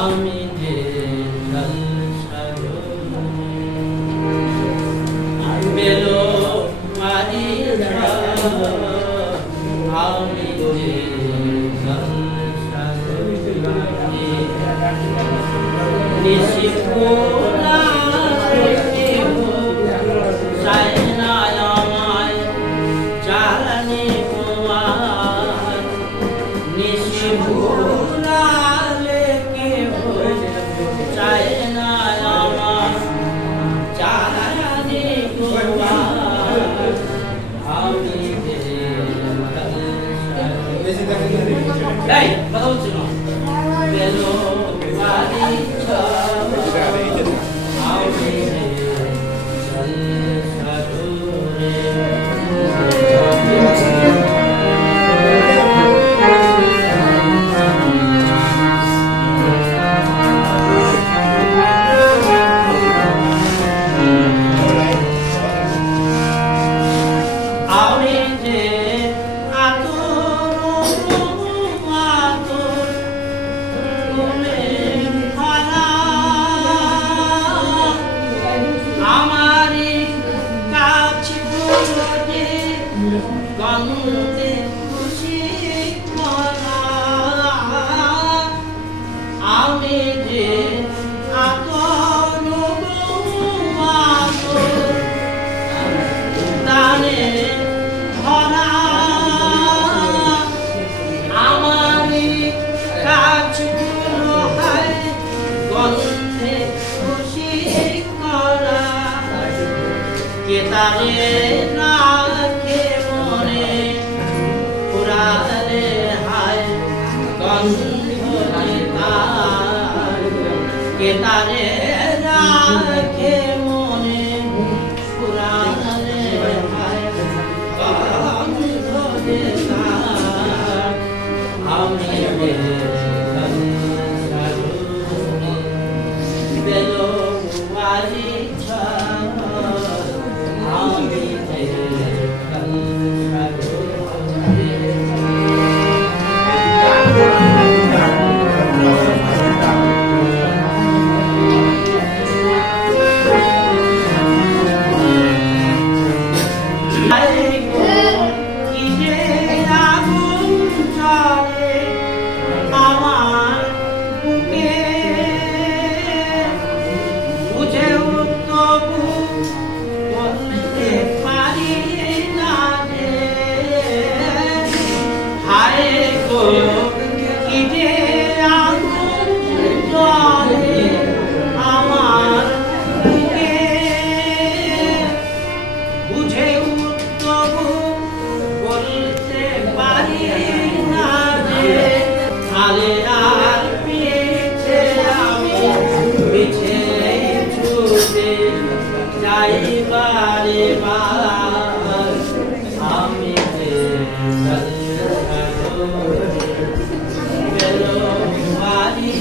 আমি যে বেলো মারি আমি যে নিশিপুরা Đây, bắt đầu chừng nào. Bello mari cha. Auni sal sadure. Auni je গন্ধে খুশি করা আমি যে দানে ধরা আমারই কাজগুলো হয় গন্ধে খুশি করা কে তারে না কে তারে রাখে মনে পুরাণে আমি বেলো মারি আমি বারে বার আমি বেলো মারি